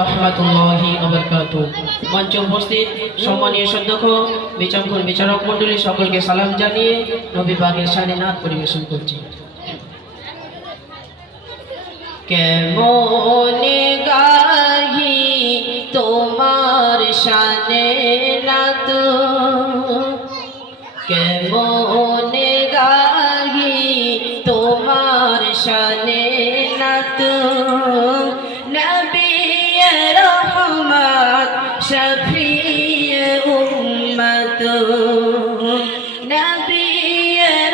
রাহমাতুল্লাহি ওয়া বারাকাতুহু। মঞ্চে উপস্থিত সম্মানীয় সদস্য বিচারক বিচারক মণ্ডলী সকলকে সালাম জানিয়ে নবী পাকের শানে নাত পরিবেশন করছি। কেমনে গাহি তোমার শানে নাত, কেমনে গাহি তোমার শানে নাত, নবী রহমত শফিয়ে উম্মত, নবী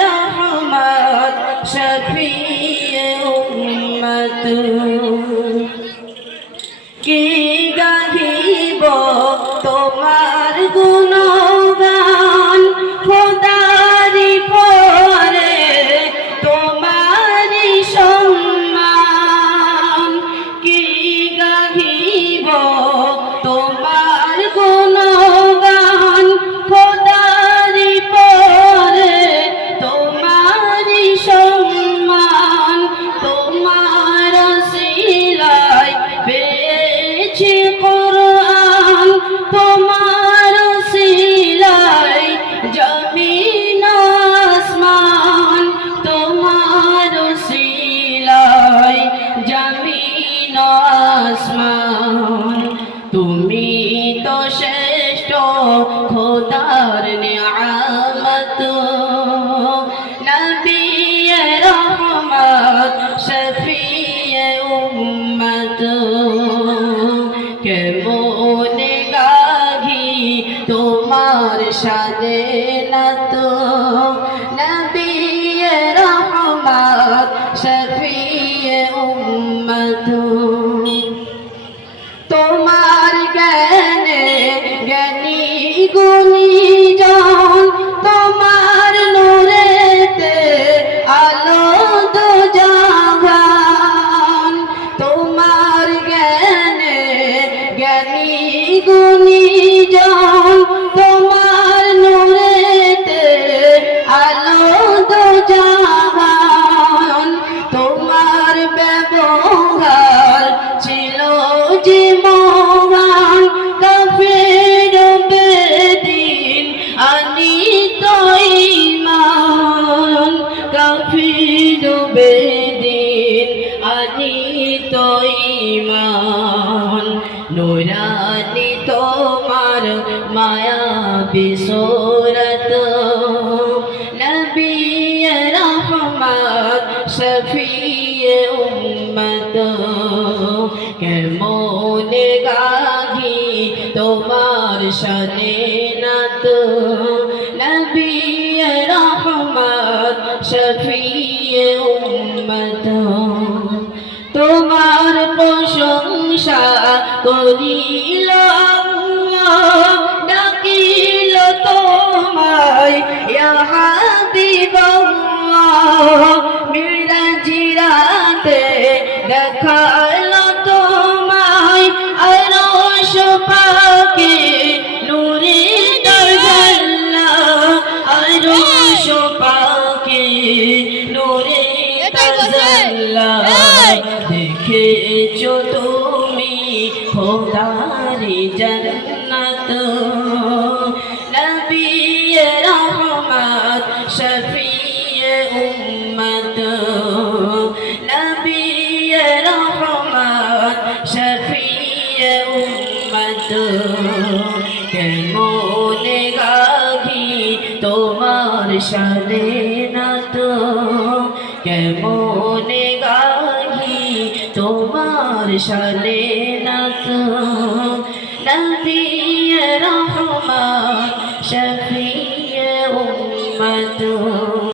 রহমত শফিয়ে উম্মত। কি গাহিব তোমার গুণগান খোদারি পরে তোমারি সম্মান, কি গাহিব তোমার গুণগান খোদারি পরে তোমারি সম্মান। তোমার সিলায় পেয়েছি কোরআন, তোমার সিলায় জমিন আসমান, তোমার সিলায় জমিন আসমান। তুমি তো শ্রেষ্ঠ খোদার নিয়ামত, নবী রহমত শফিয়ে উম্মত। কেমনে গাহি তোমার শানে নাত, নবী রহমত শফিয়ে উম্মত। তোমার জ্ঞানে জ্ঞানী গুণীজন, তোমার নূরেতে আলো দো জাহান। তোমার জ্ঞানে জ্ঞানী গুণীজন, তোমার নূরেতে আলো দো জাহান। তোমার ব্যবহার ছিল যে মহান, কাফের বেদিন আনিত ঈমান, কাফের বেদিন আনিত ঈমান। নুরানি তোমার মায়াবী সূরত, নবী রহমত শফিয়ে উম্মত। কেমনে গাহি তোমার শানে নাত, নবী রহমত শফিয়ে উম্মত। তোমার প্রশংসা করিল আল্লাহ, ডাকিল তোমায় ইয়া হাবিবাল্লাহ। মিরাজি রাতে দেখাল তোমায় আরশ পাকে নূরে তাজাল্লা, আরশ পাকে নূরে তাজাল্লা। দেখেছো তুমি খোদারি জান্নাত, নবী রহমত শফিয়ে উম্মত, নবী রহমত শফিয়ে উম্মত। কেমনে গাহি তোমার শানে নাত, কেমনে গাহি তোমার শানে নাত, নবী রহমত শফিয়ে উম্মত।